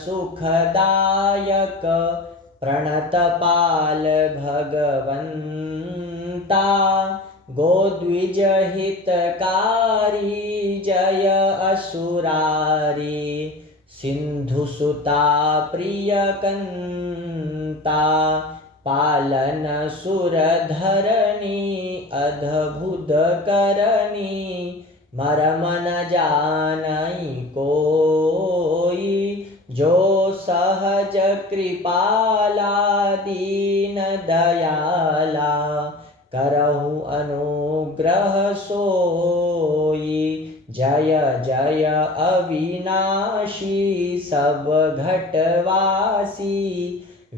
सुखदायक प्रणतपाल भगवन्ता गोद्विज हितकारी जय असुरारी सिन्धुसुता प्रियकन्ता पालन सुरधरणी अद्भुत करनी मरम न जानई कोई जो सहज कृपाला दीन दयाला करहु अनुग्रह सोई जय जय अविनाशी सब घटवासी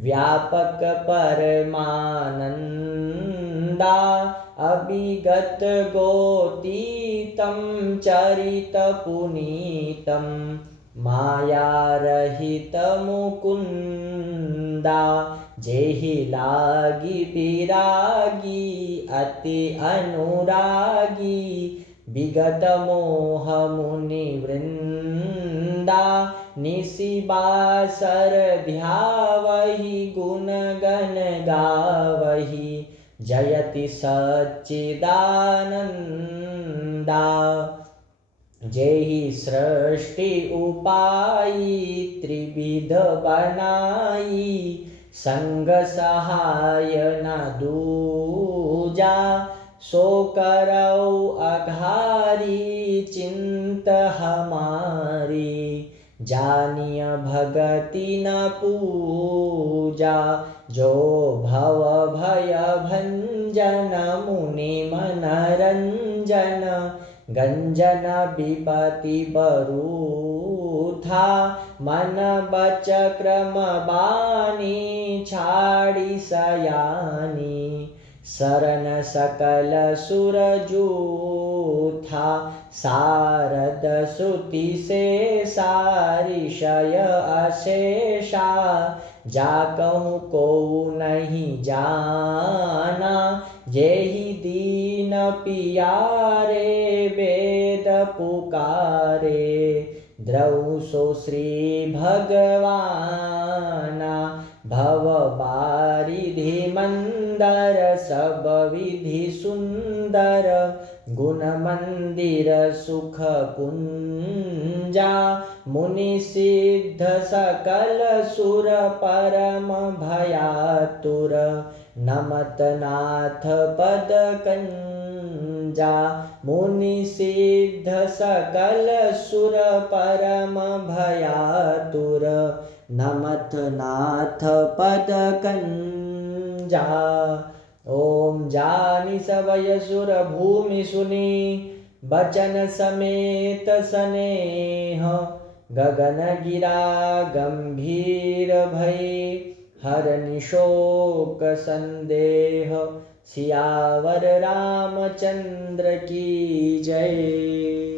व्यापक परमानंदा अभिगत गोतीतं चरित पुनीतं मायारहित मुकुंदा जेहि लागी विरागी अति अनुरागी विगत मोह मुनि वृंदा निशिबासर ध्यावहि गुण गण गावहि जयति सच्चिदानंदा जेहि सृष्टि उपाई त्रिविध बनाई संग सहाय न दूजा सो करौ अघारी चिंत हमारी जानिय भगति न पूजा जो भव भय भंजन मुनि मनरंजन गंजन विपति बरूथा मन बच क्रम बानी छाड़ी सयानी शरण सकल सुर जूथा सारद श्रुति से सारिषय अशेषा जाकहु को नहीं जाना जेहि दीन पियारे वेद पुकारे द्रौ सो श्री भगवाना भव बारिधि मंदर सब विधि सुंदर गुण मंदिर सुख कुंजा मुनि सिद्ध सकल सुर परम भयातुर नमत नाथ पद कंजा मुनि सिद्ध सकल सुर परम भयातुर नमत नाथ पद कंजा। ओम जानि सबय सुर भूमि सुनी बचन समेत स्नेह गगन गिरा गंभीर भय हरनि शोक संदेह सियावर रामचंद्र की जय।